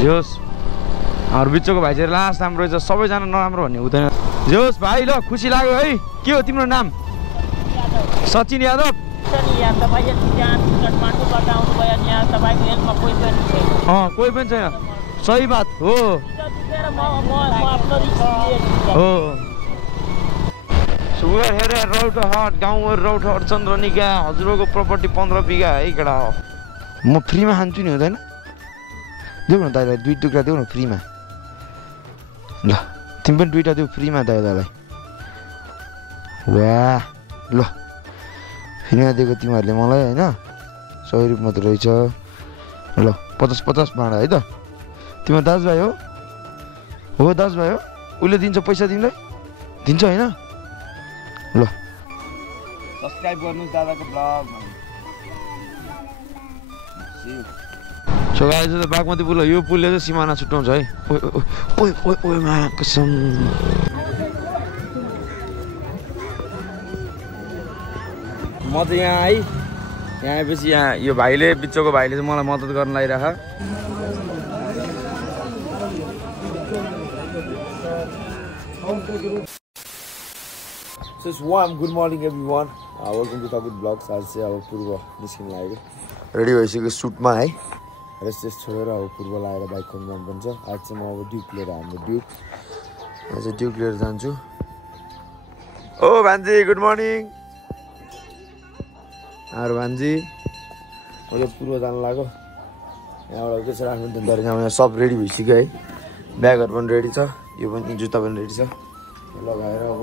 जोस् हाम्रो बिचको भाइ चाहिँ लास्ट राम्रो रहेछ सबैजना नराम्रो भन्ने हुँदैन जोस् भाइ ल खुसी लाग्यो है के हो तिम्रो नाम सचिन यादव कोही पनि छैन सही बात हो सुगर हेरे रौटहट गाउँ रौटहट चन्द्रनिका हजुरको प्रपर्टी 15 बिघा है केटा हो म फ्रीमा खान्छु नि हुँदैन देऊ न दाइलाई 2 टुक्रा देऊ न फ्रीमा ल तिमी पनि 2टा देऊ फ्रीमा दाइलाई वाह ल फ्रीमा दिएको तिमीहरूले मलाई होइन 100 रुपियाँ मात्र रहेछ ल 50 भाँडा है त तिम्रो दाजुभाइ हो दाजुभाइ हो उसले दिन्छ पैसा तिमीलाई दिन्छ होइन ल सब्सक्राइब गर्नुहोस् दादाको ब्लग सो गाइस त बागमती पुल यो पुलले चाहिँ सिमाना छुट्याउँछ है ओइ मा कसम म चाहिँ यहाँ आएपछि यहाँ यो भाइले बिचको भाइले चाहिँ मलाई मद्दत गर्न लागिरह good morning everyone welcome to तबुट ब्लग्स आज चाहिँ अब पूर्व निस्किनु लागेको रेडी भइसक्यो सुटमा है रेस्ट छोडेर अब पूर्व लगाएर बाइक खोज्नु जानुपर्छ आज चाहिँ म अब ड्युक लिएर हाम्रो ड्युक आज चाहिँ ड्युक लिएर जान्छु ओ भान्जी गुड मर्निङ हाम्रो भान्जी मैले पूर्व जानु लाग्यो यहाँबाट के छ राख्नु धन्दाहरू यहाँ सब रेडी भइसक्यो है ब्यागहरू पनि रेडी छ यो पनि जुत्ता पनि रेडी छ लगाएर अब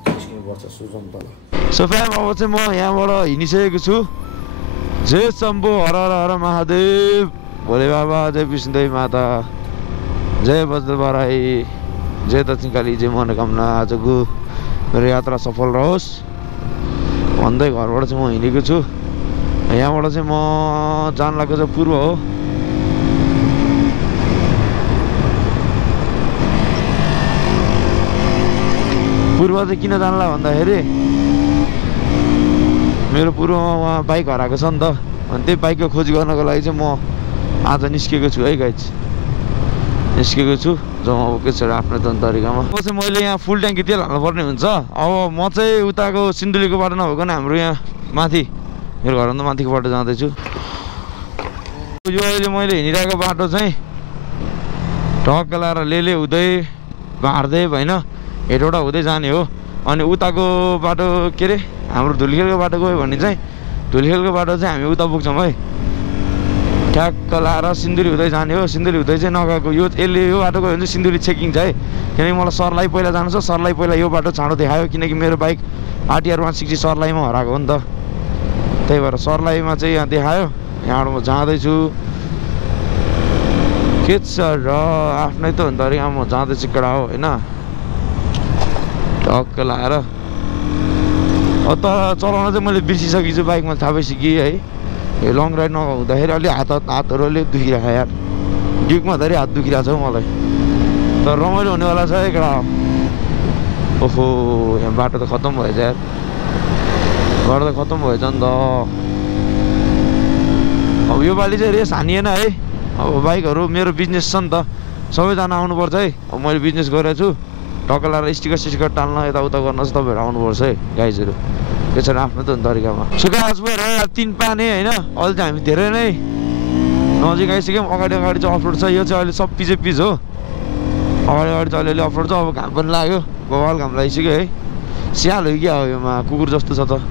निस्किनुपर्छ सुजम तल सो फ्याम अब चाहिँ म यहाँबाट हिँडिसकेको छु जय शम्भु हर हर महादेव भोले बाबा जय विष्णुदेवी माता जय बज्र बराई जय दक्षिणकाली जय मनोकामना आजको मेरो यात्रा सफल रहोस् भन्दै घरबाट चाहिँ म हिँडेको छु यहाँबाट चाहिँ म जान लागेको चाहिँ पूर्व हो पूर्व चाहिँ किन जानला भन्दाखेरि मेरो पूर्वमा उहाँ बाइक हराएको छ नि त अनि त्यही बाइकको खोज गर्नको लागि चाहिँ म आज निस्केको छु है गाइज निस्केको छु जब अब के छ आफ्नो तरिकामा अब चाहिँ मैले यहाँ फुल ट्याङ्की तेल हाल्नुपर्ने हुन्छ अब म चाहिँ उताको सिन्धुलीको बाटो नभएको नि हाम्रो यहाँ माथि मेरो घरभन्दा माथिको बाटो जाँदैछु यो अहिले मैले हिँडिरहेको बाटो चाहिँ ढक्क लाएर लेले हुँदै बाँड्दै होइन हेटौँडा हुँदै जाने हो अनि उताको बाटो के अरे हाम्रो धुलिखेलको बाटो गयो भने चाहिँ धुलिखेलको बाटो चाहिँ हामी उता पुग्छौँ है ठ्याक्क लाएर सिन्धुली हुँदै जाने हो सिन्धुली हुँदै चाहिँ नगएको यो यसले यो बाटो गयो भने चाहिँ सिन्धुली चेकिङ छ है किनकि मलाई सरलाई पहिला जानु छ सरलाई पहिला यो बाटो छाडो देखायो किनकि मेरो बाइक RTR 160 सरलाईमा हराएको हो नि त त्यही भएर सरलाईमा चाहिँ यहाँ देखायो यहाँबाट म जाँदैछु के छ र आफ्नै त हो नि त म जाँदैछु केटा हो होइन टक्क लाएर तर चलाउन चाहिँ मैले बिर्सिसकेको छु बाइकमा थाहा भइसकेँ है यो लङ राइड नहुँदाखेरि अलि हातहरू अलि दुखिरहेको यार ड्युकमा धेरै हात दुखिरहेको छ हौ मलाई तर रमाइलो हुनेवाला छ एकटा ओहो यहाँ बाटो त खत्तम भएछ यार बाटो त खत्तम भएछ नि त अब योपालि चाहिँ रेस हानिएन है अब बाइकहरू मेरो बिजनेस छ नि त सबैजना आउनुपर्छ है अब मैले बिजनेस गरेको छु टक्क लाएर स्टिकर टाल्न यताउता गर्न चाहिँ तपाईँहरू आउनुपर्छ है गाइजहरू त्यो छ आफ्नो त तरिकामा सुकास भएर 3 पाने होइन अहिले चाहिँ हामी धेरै नै नजिक आइसक्यौँ अगाडि चाहिँ अफरोड छ यो चाहिँ अहिले सब पिच हो अगाडि चाहिँ अलिअलि अफरोड छ अब घाम पनि लाग्यो बवाल घाम लागिसक्यो है स्याल हो क्या हो योमा कुकुर जस्तो छ त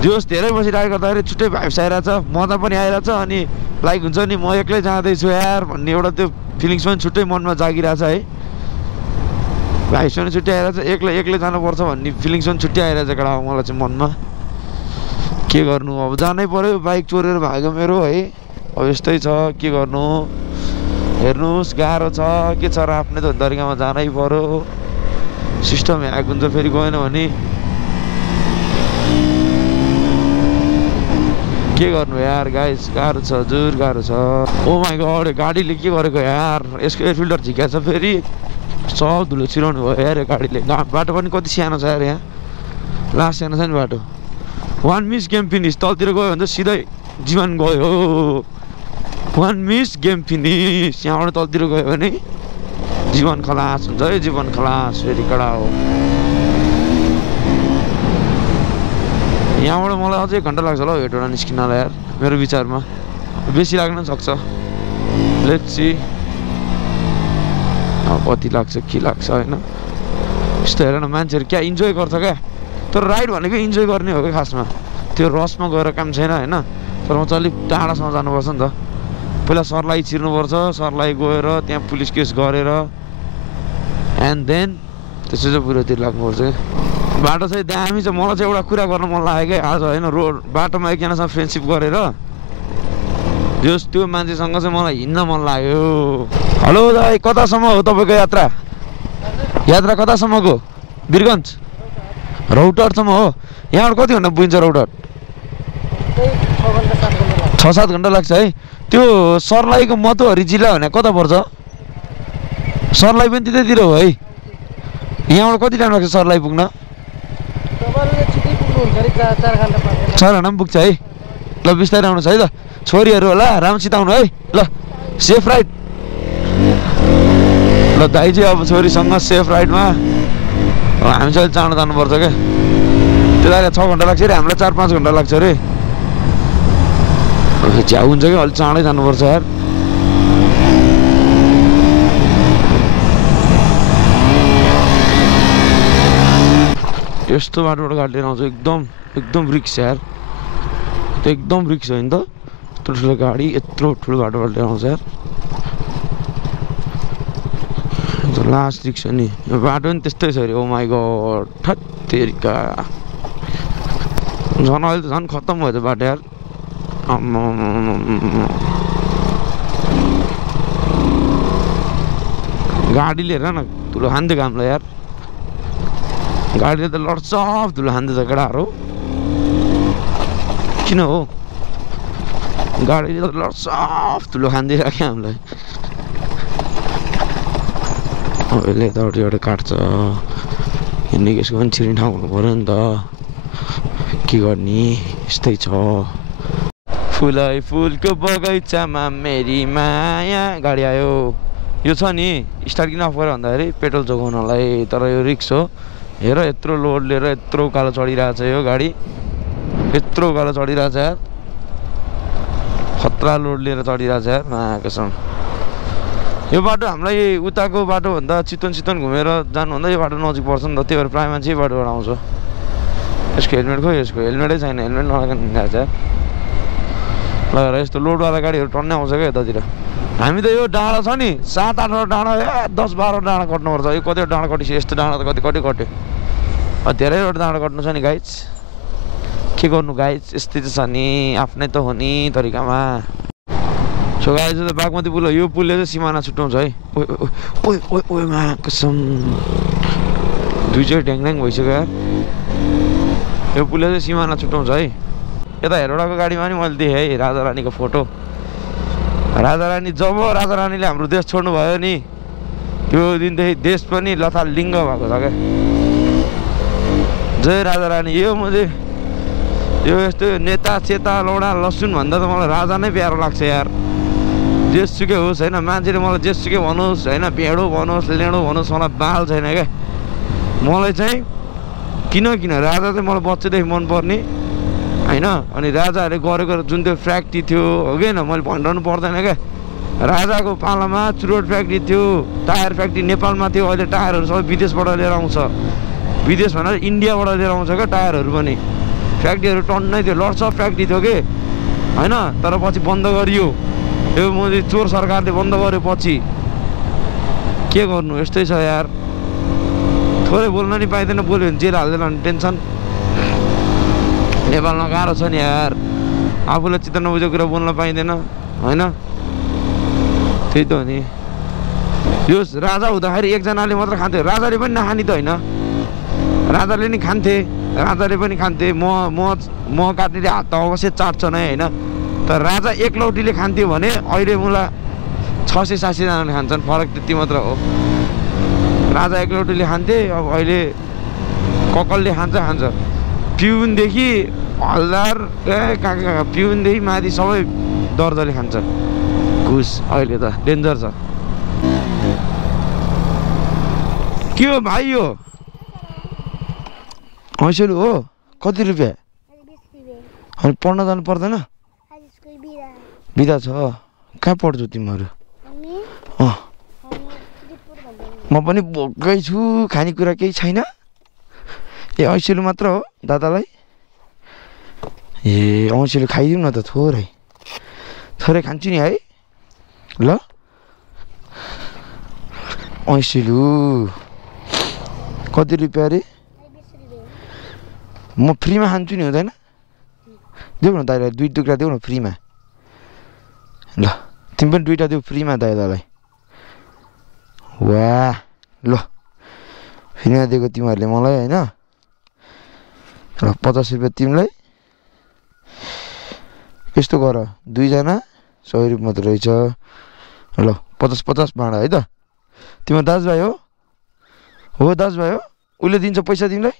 जोस् धेरै बसिरहेको गर्दाखेरि छुट्टै भाइब्स आइरहेछ मजा पनि आइरहेछ अनि लाइक हुन्छ नि म एक्लै जाँदैछु यार भन्ने एउटा त्यो फिलिङ्स पनि छुट्टै मनमा जागिरहेछ है भाइब्स पनि छुट्टै आइरहेछ एक्लै जानुपर्छ भन्ने फिलिङ्स पनि छुट्टै आइरहेछ केटा मलाई चाहिँ मनमा के गर्नु अब जानै पर्यो बाइक चोरेर भाग्यो मेरो है अब यस्तै छ के गर्नु हेर्नुहोस् गाह्रो छ के छ र आफ्नै त तरिकामा जानै पर्यो सिस्टम ह्याक हुन्छ फेरि गएन भने के गर्नु यार गाइस गाह्रो छ हजुर गाह्रो छ ओ माई गॉड गाडीले के गरेको यार यसको एयर फिल्टर झिक्या छ फेरि सब धुलो छिराउनु भयो यार गाडीले बाटो पनि कति सानो छ यार यहाँ लास्ट सानो छ नि बाटो 1 मिस गेम फिनिस तलतिर गयो भने चाहिँ सिधै जीवन गयो 1 मिस गेम फिनिस। यहाँबाट तलतिर गयो भने जीवन खलास हुन्छ है, जीवन खलास फेरि कडा हो। यहाँबाट मलाई अझै 1 घन्टा लाग्छ होला हेटौँडा निस्किनलाई यार, मेरो विचारमा बेसी लाग्न सक्छ। लेट्स सी कति लाग्छ के लाग्छ होइन। यस्तो हेर न मान्छेहरू क्या इन्जोय गर्छ क्या। तर राइड भनेको इन्जोय गर्ने हो क्या खासमा, त्यो रसमा गएर काम छैन होइन। तर म चाहिँ अलिक टाढासम्म जानुपर्छ नि त। पहिला सरलाई छिर्नुपर्छ, सरलाई गएर त्यहाँ पुलिस केस गरेर एन्ड देन त्यसो चाहिँ पुरोतिर लाग्नुपर्छ। बाटो चाहिँ दामी छ। मलाई चाहिँ एउटा कुरा गर्न मन लाग्यो क्या आज होइन, रोड बाटोमा एकजनासँग फ्रेन्डसिप गरेर त्यो मान्छेसँग चाहिँ मलाई हिँड्न मन लाग्यो। हेलो दाइ, कतासम्म हो तपाईँको यात्रा? यात्रा कतासम्मको? वीरगञ्ज रौतहटसम्म हो। यहाँबाट कति घन्टा पुगिन्छ रौतहट? 6-7 घन्टा लाग्छ है। त्यो सर्लाहीको मतुहरी जिल्ला भने कता पर्छ? सर्लाही पनि त्यतैतिर हो है। यहाँबाट कति टाइम लाग्छ सर्लाही पुग्न? 4 घन्टा पनि पुग्छ है। ल बिस्तारै आउनुहोस् है त छोरीहरू होला, राम्रोसित आउनु है। ल सेफ राइड। ल दाइ चाहिँ अब छोरीसँग सेफ राइडमा। हामी चाहिँ चाँडो जानुपर्छ क्या। त्यो दाइलाई 6 घन्टा लाग्छ अरे, हामीलाई 4-5 घन्टा लाग्छ अरे। झ्याउ हुन्छ क्या, अलिक चाँडै जानुपर्छ यार। यस्तो बाटोबाट गाडी लिएर आउँछ, एकदम रिक्स यार। त्यो एकदम रिक्स हो नि त, यत्रो ठुलो गाडी यत्रो ठुलो बाटोबाट लिएर आउँछ यार। लास्ट रिक्स हो नि यो बाटो नि त्यस्तै छ अरे। ओ माई गड ठत्तेरिका, झन् अहिले त झन् खत्तम भयो त बाटो यार। गाडीले हेर न धुलो खान्थ्यो हामीलाई यार। गाडीले त लड्छ धुलो खान्थ्यो त केटाहरू। किन हो गाडीले त लड्छ धुलो खान्दिरहेको क्या हामीलाई। अहिले यताबाट एउटा काट्छ, इन्डिकेसको पनि छिर्ने ठाउँ हुनु पऱ्यो नि त, के गर्ने यस्तै छ। फुलै फुलको बगैँचामा मेरी माया। गाडी आयो। यो छ नि स्टार्ट किन अफ गरेर भन्दाखेरि पेट्रोल जोगाउनलाई। तर यो रिक्स हो। हेर यत्रो लोड लिएर यत्रो उकालो चढिरहेछ यो गाडी, यत्रो उकालो चढिरहेछ यार। खतरा लोड लिएर चढिरहेछ यार कसम। यो बाटो हामीलाई उताको बाटोभन्दा चितवन घुमेर जानुभन्दा यो बाटो नजिक पर्छ नि त। त्यही भएर प्रायः मान्छे यही बाटोबाट आउँछ। यसको हेलमेट खो, यसको हेलमेटै छैन, हेलमेट नलागाइकन हिँडिरहेछ यार। लगेर यस्तो लोडवाला गाडीहरू टन्नै आउँछ क्या यतातिर। हामी त यो डाँडा छ नि 7-8 डाँडा 10-12 डाँडा कट्नुपर्छ। यो कतिवटा डाँडा कटिसक्यो, यस्तो डाँडा त कति कट्यो। धेरैवटा डाँडा कट्नु छ नि गाइज। के गर्नु गाइज, यस्तै त छ नि, आफ्नै त हो नि तरिकामा। सो गाइज त बागमती पुल हो। यो पुलले चाहिँ सिमाना छुट्याउँछ है। ओइ मा कसम दुईचोटि ढ्याङ भइसक्यो यार। यो पुलले चाहिँ सिमाना छुट्याउँछ है। यता हेरौँडाको गाडीमा नि मैले देखेँ है राजा रानीको फोटो। राजा रानी जब राजा रानीले हाम्रो देश छोड्नु भयो नि त्यो दिनदेखि देश पनि लथालिङ्ग भएको छ क्या। जय राजा रानी। यो यस्तो नेता चेता लौडा लसुन भन्दा त मलाई राजा नै प्यारो लाग्छ यार। जेसुकै होस् होइन, मान्छेले मलाई जेसुकै भनोस् होइन, भेडो भनोस् लेडो भनोस्, मलाई बाल छैन क्या। मलाई चाहिँ किन राजा चाहिँ मलाई बच्चैदेखि मनपर्ने होइन। अनि राजाहरूले गरेको जुन त्यो फ्याक्ट्री थियो हो कि होइन, मैले भनिरहनु पर्दैन क्या। राजाको पालामा चुरोट फ्याक्ट्री थियो, टायर फ्याक्ट्री नेपालमा थियो। अहिले टायरहरू सबै विदेशबाट लिएर आउँछ। विदेश भनेर इन्डियाबाट लिएर आउँछ क्या टायरहरू पनि। फ्याक्ट्रीहरू टन्नै थियो, लट्स अफ फ्याक्ट्री थियो कि होइन। तर पछि बन्द गरियो, यो मोदी चोर सरकारले बन्द गर्यो। पछि के गर्नु, यस्तै छ यार। थोरै बोल्न नि पाइँदैन, बोल्यो भने जेल हाल्दैन भने टेन्सन। नेपालमा गाह्रो छ नि यार, आफूलाई चित्त नबुझेको कुरा बोल्न पाइँदैन होइन। त्यही त हो नि। यो राजा हुँदाखेरि एकजनाले मात्र खान्थ्यो, राजाले पनि नखाने त होइन। राजाले नि खान्थे, राजाले पनि खान्थे। म काट्नेले हात त अवश्य चाट्छ नै होइन। तर राजा एकलौटीले खान्थ्यो भने अहिले मलाई 600-700 जनाले खान्छन्। फरक त्यति मात्र हो। राजा एकलौटीले खान्थे, अब अहिले ककलले खान्छ। पिउनदेखि हलदार कहाँ पिउनदेखि माथि सबै दर्जाले खान्छ। हुस अहिले त डेन्जर छ के हो भाइ यो हैसलु हो कति रुपियाँ अनि पढ्न जानु पर्दैन बिदा छ कहाँ पढ्छौ तिमीहरू म पनि भोकै छु खानेकुरा केही छैन ए ऐसेलु मात्र हो दादालाई ए औँसीले खाइदिउँ न त थोरै थोरै खान्छु नि है ल ऐसेलु कति रुपियाँ अरे म फ्रीमा खान्छु नि हुँदैन देऊ न दाइलाई 2 टुक्रा देऊ न फ्रीमा ल तिमी पनि 2टा देऊ फ्रीमा दाइलाई वाह ल फ्रीमा दिएको तिमीहरूले मलाई होइन र 50 रुपियाँ तिमीलाई यस्तो गर 2 जना 100 रुपियाँ मात्र रहेछ ल 50 भाँडा है त तिम्रो दाजुभाइ हो दाजुभाइ हो उसले दिन्छ पैसा तिमीलाई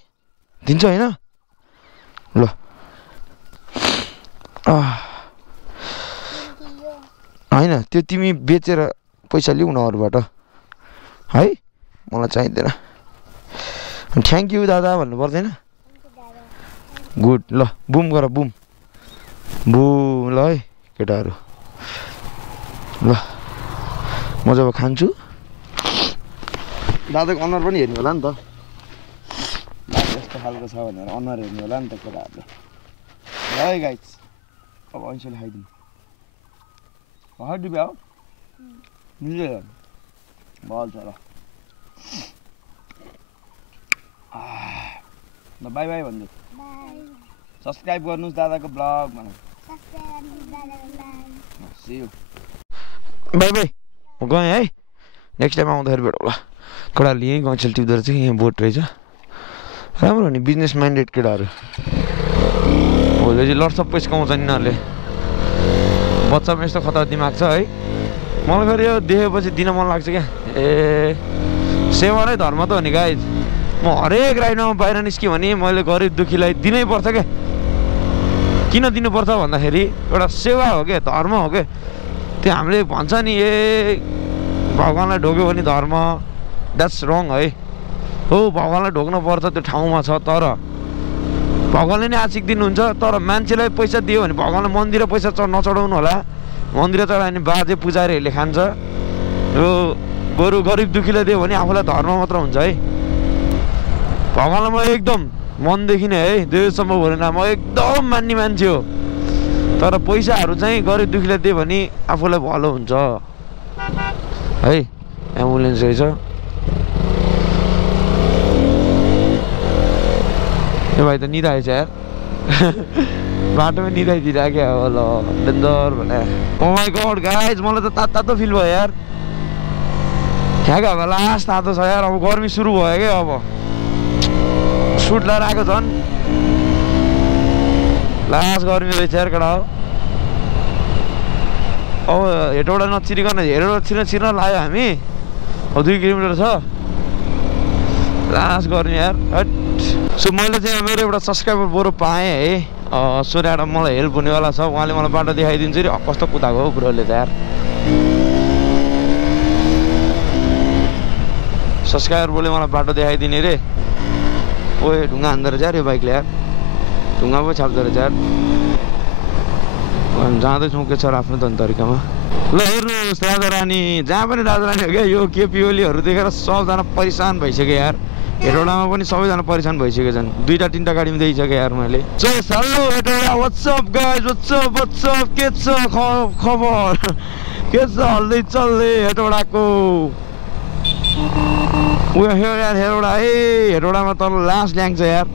दिन्छ होइन ल होइन त्यो तिमी बेचेर पैसा लिऊ न अरूबाट है मलाई चाहिँदैन थ्याङ्क यू दादा भन्नु पर्दैन गुड ल बुम गर बुम बुम ल है केटाहरू ल म जब खान्छु दादाको अनुहार पनि हेर्नु होला नि त यस्तो खालको छ भनेर अनुहार हेर्नु होला नि त केटाहरूले ल है गाइस अब ऐसेले खाइदिनु 100 रुपियाँ हो मिल्यो बल छ ल बाई बाई भन्नु सब्सक्राइब गर्नुहोस् दादाको ब्लग भनौँ बाई बाई म गएँ है नेक्स्ट टाइम आउँदाखेरि भेटौँ ल केटाहरूले यहीँ गैँचेल टिप्दो रहेछ यहाँ बोट रहेछ राम्रो नि बिजनेस माइन्डेड केटाहरू भोलि चाहिँ लट्सप पैसा कमाउँछ नि यिनीहरूले बच्चामा यस्तो खतरा दिमाग छ है मलाई फेरि यो देखेपछि दिन मन लाग्छ क्या ए सेवा नै धर्म त हो नि गाइज म हरेक राइडमा बाहिर निस्क्यो भने मैले गरिब दुखीलाई दिनै पर्छ क्या किन दिनुपर्छ भन्दाखेरि एउटा सेवा हो क्या धर्म हो क्या त्यो हामीले भन्छ नि ए भगवान्लाई ढोक्यो भने धर्म द्याट्स रङ है हो भगवान्लाई ढोक्नु पर्छ त्यो ठाउँमा छ तर भगवान्ले नै आशिक दिनुहुन्छ तर मान्छेलाई पैसा दियो भने भगवान्ले मन्दिर पैसा नचढाउनु होला मन्दिर चढायो भने बाजे पुजारीहरूले खान्छ यो बरु गरिब दुखीलाई दियो भने आफूलाई धर्म मात्र हुन्छ है भगवान्लाई म एकदम मनदेखि नै है देशसम्म भएन म एकदम मान्ने मान्छे हो तर पैसाहरू चाहिँ गरिब दुखीलाई दियो भने आफूलाई भलो हुन्छ है एम्बुलेन्स रहेछ यो भाइ त निदाएछ यार बाटोमै निदाइदिरहेको क्या ल डेन्जर भने ओ माई गॉड गाइज मलाई त तातो फिल भयो यार ठ्याक्क अब लास्ट तातो छ यार अब गर्मी सुरु भयो क्या अब सुट लगाएर आएको झन् लास्ट गर्मी रहेछ यार केटा हो अब हेटौँडा नचिरिकन हेरेर छिर्न लाग्यो हामी अब 2 किलोमिटर छ लास्ट गर्मी यार हट सो मैले चाहिँ मेरो एउटा सब्सक्राइबर बरु पाएँ है सूर्यबाट मलाई हेल्प हुनेवाला छ उहाँले मलाई बाटो देखाइदिन्छ अरे कस्तो कुदाएको हो ब्रोले त यार सब्सक्राइबर बोले मलाई बाटो देखाइदिने रे ओए ढुङ्गा हान्दो रहेछ यार यो बाइकले यार ढुङ्गा पो छाप्दो रहेछ यार जाँदैछौँ के छ आफ्नो तरिकामा ल हेर्नुहोस् राजा रानी जहाँ पनि राजा रानी हो क्या यो केपिओलीहरू देखेर सबजना परेसान भइसक्यो यार हेटौडामा पनि सबैजना परेसान भइसक्यो छन् 2टा 3टा गाडीमा देखिसकेँ यार मैले so hello Hetauda what's up guys what's up के छ खबर के छ हल्दै चल्दै हेटौडाको उयो यार हेटौडा हेटौडामा त लास्ट ल्याङ्छ यार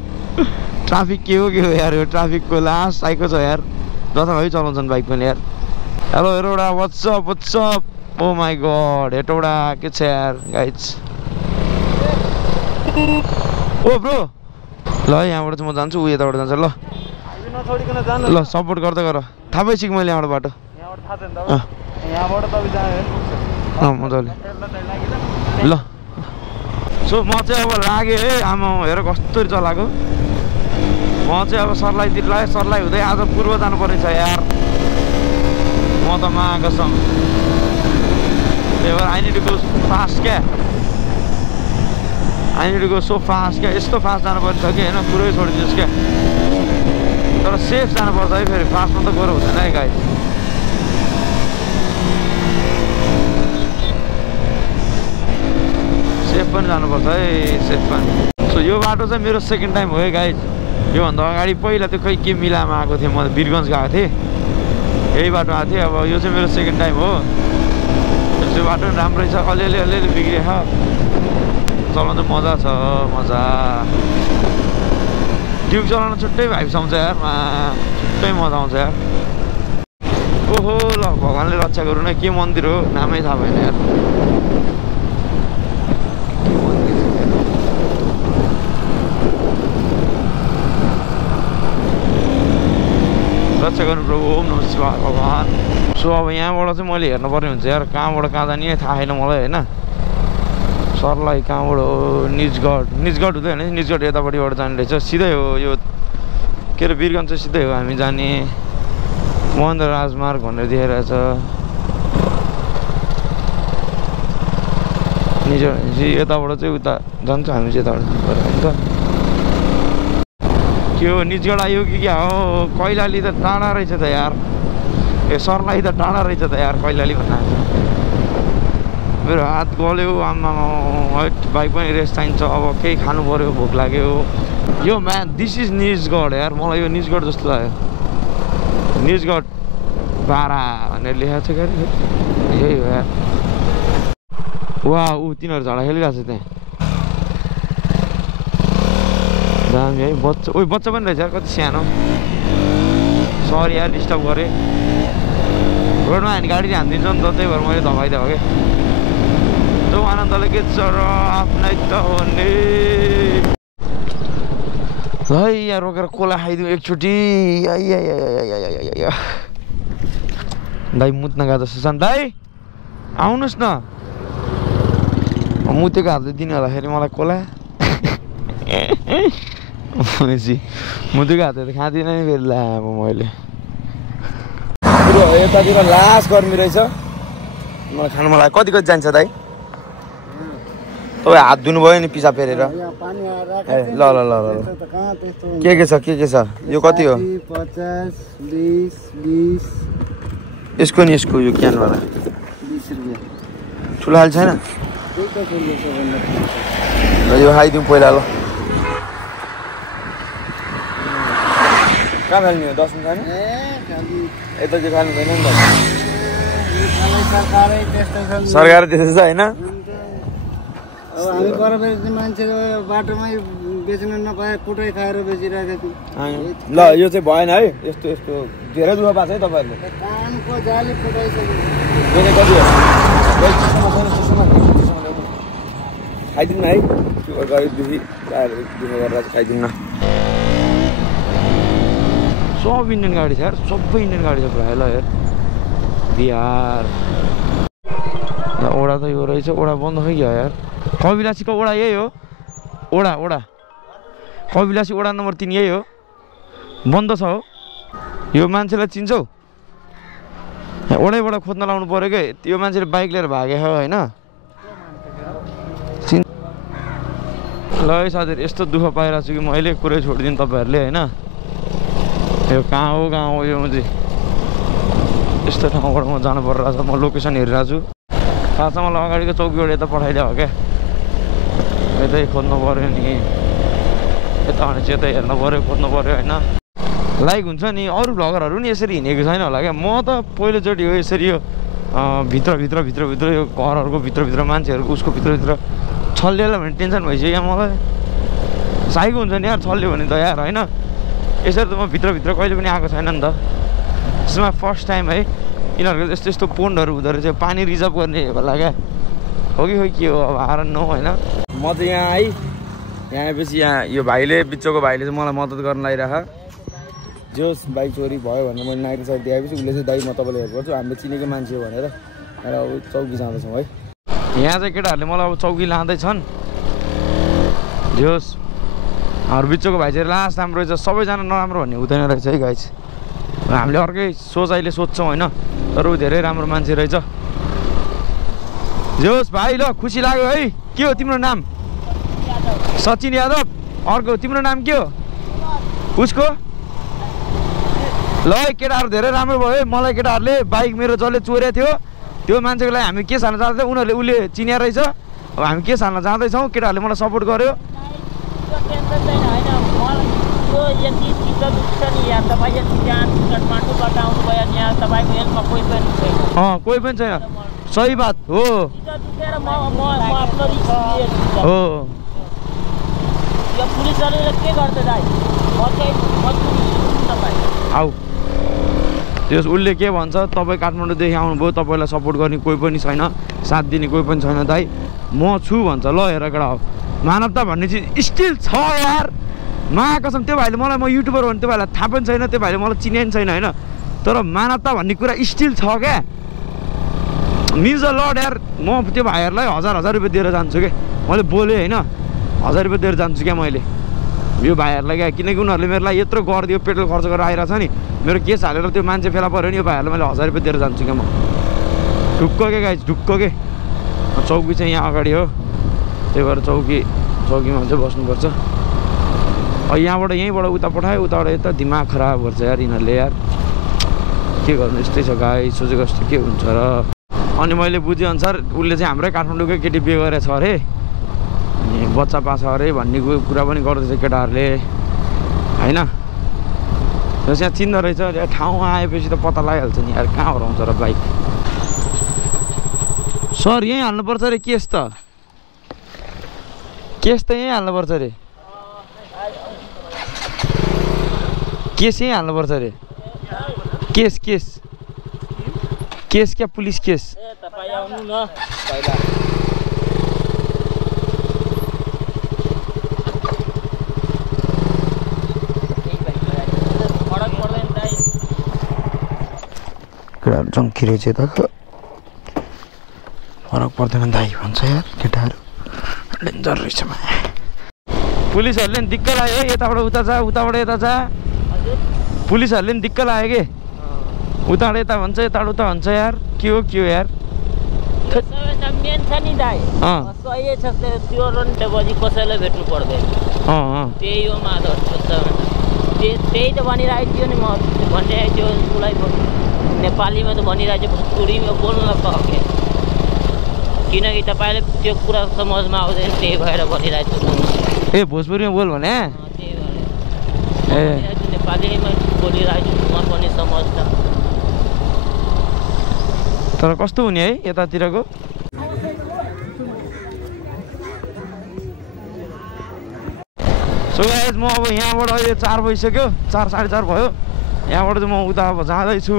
ट्राफिक के हो यार यो ट्राफिकको लास्ट आएको छ यार जताभावी चलाउँछन् बाइक पनि यार hello Hetauda WhatsApp oh my God Hetauda के छ यार गाइज ओ ब्रो ल यहाँबाट चाहिँ म जान्छु ऊ यताबाट जान्छ ल ल सपोर्ट गर्दै गर थाहा पाइसक्यो मैले यहाँबाट बाटो मजाले ल सो म चाहिँ अब लागेँ है आमा हेर कस्तो चलाएको म चाहिँ अब सर्लाहीतिर लाग्यो सर्लाही हुँदै आज पूर्व जानुपर्ने छ यार म त मागसम I need to go fast क्या I need to go so fast क्या यस्तो फास्ट जानुपर्ने छ कि हैन पुरै छोडिदिनुस् क्या तर सेफ जानुपर्छ है फेरि फास्टमा त गएर हुँदैन है गाइस सेफ पनि जानुपर्छ है सेफ पनि सो यो बाटो चाहिँ मेरो सेकेन्ड टाइम हो है गाइस योभन्दा अगाडि पहिला त्यो खै के मिलामा आएको थिएँ म वीरगञ्ज गएको थिएँ यही बाटो आएको थिएँ अब यो चाहिँ मेरो सेकेन्ड टाइम हो यो बाटो पनि राम्रै छ अलिअलि बिग्रिएछ चलाउनु चाहिँ मजा छ मजा ड्युक चलाउन छुट्टै भाइब्स आउँछ यार छुट्टै मजा आउँछ यार ओहो ल भगवान्ले रक्षा गरौँ न के मन्दिर हो नामै थाहा भएन यार रक्षा गर्नु प्रभु ओम नमः शिवाय भगवान् सो अब यहाँबाट चाहिँ मैले हेर्नुपर्ने हुन्छ यार कहाँबाट कहाँ जाने थाहा छैन मलाई होइन सरलाई कहाँबाट हो निजगढ हुँदैन निजगढ यतापट्टिबाट जाने रहेछ सिधै हो यो के अरे वीरगञ्ज चाहिँ सिधै हो हामी जाने महेन्द्र राजमार्ग भनेर देखाइरहेछ यताबाट चाहिँ उता जान्छ हामी चाहिँ यताबाट होइन के हो निजगढ आयो कि क्या हो कैलाली त टाढा रहेछ त यार ए सरलाई त टाढा रहेछ त यार कैलाली भन्नु मेरो हात गल्यो आमा बाइक पनि रेस्ट चाहिन्छ अब केही खानु पर्यो भोक लाग्यो यो म्यान दिस इज निजगढ यार मलाई यो निजगढ जस्तो लाग्यो निजगढ बारा भनेर लेखेको छ क्या यही हो यार वा ऊ तिनीहरू झडा खेलिरहेको छ त्यहाँ दामी है बच्चा ओ बच्चा पनि रहेछ यार कति सानो सरी यार डिस्टर्ब गरेँ रोडमा हामी गाडी हानिदिन्छ नि त त्यही भएर मैले धपाइदिएँ हो क्या त्यो आनन्दले के छ र आफ्नै त हो नि है यहाँ रोकेर कोला खाइदिउँ एकचोटि दाइ मुत्न गएको जस्तो छ नि दाइ आउनुहोस् न मुतेको हातले दिनु होला फेरि मलाई कोला मुतेको हातले त खाँदिनँ नि फेरि लामो मैले यतातिर लास्ट गर्मी रहेछ मलाई खानु मलाई कति जान्छ दाइ तपाईँ हात धुनुभयो नि पिसा फेरेर ल ल ल ल के छ यो कति हो 50 20 20 यसको नि यसको यो क्यानवाला 20 रुपैयाँ ठुलो हाल छैन यो खाइदिउँ पहिला ल कहाँ फाल्ने हो 10 मिनट खाने यता चाहिँ खानु छैन नि त सरकार त्यस्तो छ होइन अब हामी पर बेच्ने मान्छेको बाटोमै बेच्न नपाए कुटै खाएर बेचिरहेको थियौँ ल यो चाहिँ भएन है यस्तो धेरै दुःख पाएको छ है तपाईँहरूले कानको जाली फुटाइसक्यो यो चाहिँ कति हो खाइदिनु है गरिबदेखि दुःख गरेर खाइदिनु न सब इन्डियन गाडी छ यार सबै इन्डियन गाडी छ प्रायः ल यार बिहार ओडा त यो रहेछ ओडा बन्द खै गयो यार कविलासीको ओडा यही हो ओडा कविलासी ओडा नम्बर 3 यही हो बन्द छ हो यो मान्छेलाई चिन्छौ ओडैबाट खोज्न लाउनु पर्यो के यो मान्छेले बाइक लिएर भागेको होइन ल है साथीहरू यस्तो दुःख पाइरहेको छु कि मैले कुरै छोडिदिनु तपाईँहरूले होइन यो कहाँ हो यो चाहिँ यस्तो ठाउँबाट म जानु परिरहेको छ म लोकेसन हेरिरहेको छु थाहा छ मलाई अगाडिको चौकीबाट यता पठाइदियो हो क्या यतै खोज्नु पऱ्यो नि यता भने चाहिँ यतै हेर्नु पऱ्यो खोज्नु पऱ्यो होइन लाइक हुन्छ नि अरू भ्लगरहरू नि यसरी हिँडेको छैन होला क्या म त पहिलोचोटि हो यसरी यो भित्र यो घरहरूको भित्रभित्र मान्छेहरूको उसको भित्रभित्र छल्लिएला भने टेन्सन भइसक्यो यहाँ मलाई साइको हुन्छ नि यार छल्यो भने त यार होइन यसरी त म भित्रभित्र कहिले पनि आएको छैन नि त यसमा फर्स्ट टाइम है यिनीहरूको यस्तो पोन्डहरू हुँदो रहेछ पानी रिजर्भ गर्ने होला क्या हो कि के हो अब आएर नो होइन म त यहाँ यहाँ आएपछि यहाँ यो भाइले बिचको भाइले चाहिँ मलाई मद्दत गर्न लागिरह जोस् बाइक चोरी भयो भनेर मैले नाइट साइड दिएपछि उसले चाहिँ दाइ म तपाईँलाई हेल्प गर्छु हामीले चिनेकै मान्छे हो भनेर अब चौकी जाँदैछौँ है यहाँ चाहिँ केटाहरूले मलाई अब चौकी लाँदैछन् जोस् हाम्रो बिचको भाइ चाहिँ लास्ट राम्रो रहेछ सबैजना नराम्रो भन्ने हुँदैन रहेछ है गाइस हामीले अर्कै सोचाइले सोध्छौँ होइन तर ऊ धेरै राम्रो मान्छे रहेछ जोस् भाइ ल खुसी लाग्यो है के हो तिम्रो नाम सचिन यादव अर्को तिम्रो नाम के हो उसको ल है केटाहरू धेरै राम्रो भयो मलाई केटाहरूले बाइक मेरो जसले चोरेको थियो त्यो मान्छेको लागि हामी केस हाल्न जाँदैछौँ उनीहरूले उसले चिनिया रहेछ अब हामी केस हाल्न जाँदैछौँ केटाहरूले मलाई सपोर्ट गर्यो कोही पनि छैन सही बात हो आऊ त्यस उसले के भन्छ तपाईँ काठमाडौँदेखि आउनुभयो तपाईँलाई सपोर्ट गर्ने कोही पनि छैन साथ दिने कोही पनि छैन दाइ म छु भन्छ ल हेर केटा हो मानवता भन्ने चिज स्टिल छ यार महाकसम त्यो भाइले मलाई म युट्युबर हो भने त्यो भाइलाई थाहा पनि छैन त्यो भाइले मलाई चिने पनि छैन होइन तर मानवता भन्ने कुरा स्टिल छ क्या मिन्स द लड यार म त्यो भाइहरूलाई 1000 रुपियाँ दिएर जान्छु क्या मैले बोलेँ होइन 1000 रुपियाँ दिएर जान्छु क्या मैले यो भाइहरूलाई क्या किनकि उनीहरूले मेरो लागि यत्रो गरिदियो पेट्रोल खर्च गरेर आइरहेको छ नि मेरो केस हालेर त्यो मान्छे फेला पऱ्यो नि यो भाइहरूलाई मैले 1000 रुपियाँ दिएर जान्छु क्या म ढुक्क के गाइस ढुक्क के चौकी चाहिँ यहाँ अगाडि हो त्यही भएर चौकीमा चाहिँ बस्नुपर्छ यहाँबाट यहीँबाट उता पठायो उताबाट यता दिमाग खराब गर्छ यार यिनीहरूले यार के गर्नु यस्तै छ गाई सोचेको जस्तो के हुन्छ र अनि मैले बुझेअनुसार उसले चाहिँ हाम्रै काठमाडौँकै केटी बिहे गरेछ अरे अनि बच्चा पाछ अरे भन्ने कुरा पनि गर्दैछ केटाहरूले होइन जस यहाँ चिन्दो रहेछ ठाउँमा आएपछि त पत्ता लगाइहाल्छ नि यार कहाँ हराउँछ र बाइक सर यहीँ हाल्नुपर्छ अरे केस त यहीँ हाल्नुपर्छ अरे केस यहीँ हाल्नुपर्छ अरे केस क्या पुलिस केस केटाहरू जङ्की रहेछ त फरक पर्दैन दाइ भन्छ यार केटाहरू डेन्जर रहेछ पुलिसहरूले नि दिक्क लाग्यो यताबाट उता जा उताबाट यता जा पुलिसहरूले नि दिक्क लाग्यो कि उताबाट यता भन्छ यताबाट उता भन्छ यार के हो यार मेन छ नि दाइ सही छ त्यो बजी कसैलाई भेट्नु पर्दैन त्यही हो माधव त्यही त भनिरहेको थियो नि म भनिरहेको थियो उसलाई नेपालीमा त भनिरहेको थियो भोजपुरीमा बोल्नु नपाओ किनकि तपाईँले त्यो कुरा समझमा आउँदैन त्यही भएर भनिरहेको छु ए भोजपुरीमा बोल भने त्यही भएर नेपालीमा बोलिरहेको छु म पनि समझ्छ तर कस्तो हुने है यतातिरको सो गाइस म अब यहाँबाट अहिले 4 बजिसक्यो 4 साढे 4 भयो यहाँबाट चाहिँ म उता अब जाँदैछु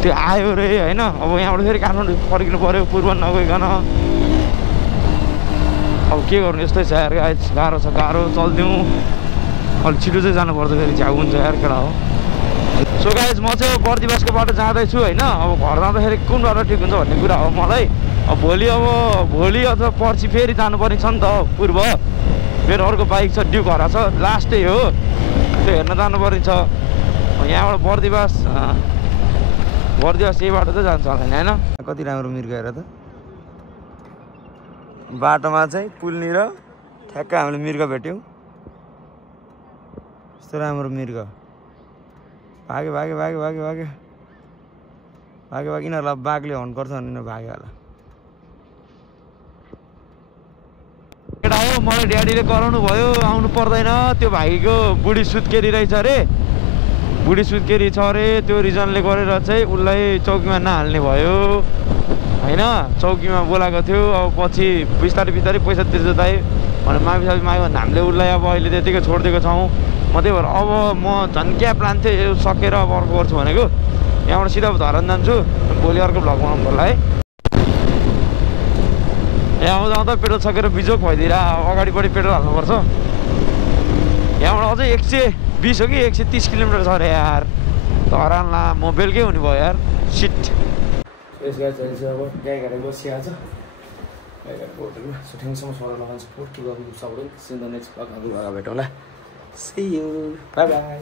त्यो आयो रे होइन अब यहाँबाट फेरि काठमाडौँ फर्किनु पऱ्यो पूर्व नगइकन अब के गर्नु यस्तै छ यार गाइस गाह्रो छ गाह्रो चल्दिउँ अलिक छिटो चाहिँ जानुपर्छ फेरि झ्याउ हुन्छ यार केटा हो सो गाइस म चाहिँ अब बर्दिवासको बाटो जाँदैछु होइन अब घर जाँदाखेरि कुन बाटो ठिक हुन्छ भन्ने कुरा हो मलाई अब भोलि अथवा पर्सि फेरि जानुपर्ने छ नि त पूर्व मेरो अर्को बाइक छ ड्युक हरा छ लास्टै हो त्यो हेर्न जानुपर्ने छ यहाँबाट बर्दिवास यही बाटो चाहिँ जान्छ होला नि होइन कति राम्रो मिर्ग हेर त बाटोमा चाहिँ पुलनिर ठ्याक्कै हामीले मिर्ग भेट्यौँ यस्तो राम्रो मिर्ग भाग्यो यिनीहरूलाई बाघले हर्न गर्छ भने भाग्यो होला केटा हो मलाई ड्याडीले कराउनु भयो आउनु पर्दैन त्यो भाइको बुढी सुत्केरी रहेछ अरे बुढी सुत्केरी छ अरे त्यो रिजनले गरेर चाहिँ उसलाई चौकीमा नहाल्ने भयो होइन चौकीमा बोलाएको थियो अब पछि बिस्तारै पैसा तिर्छ दाइ भनेर माफी माग्यो भने हामीले उसलाई अब अहिले त्यतिकै छोडिदिएको छौँ म त्यही भएर अब म झन् क्या प्लान थिएँ सकेर अब अर्को गर्छु भनेको यहाँबाट सिधा धरान जान्छु भोलि अर्को भ्लग बनाउनु पर्ला है यहाँ आउँदा पेट्रोल सकेर बिजोक भइदिएर अगाडिपट्टि पेट्रोल हाल्नुपर्छ यहाँबाट अझै 120 हो कि 130 किलोमिटर छ अरे यार धरानला म बेलुकै हुने भयो यार सिट यस गाडी चाहिँ अब गाई घाटा बसिहाल्छ गाई घाटाको होटलमा सुटिङसम्म सोह्र लगाउँछ पोस्ट गर्नु सक्दैन नेक्स्ट भ्लग भेटौँला See you. Bye bye.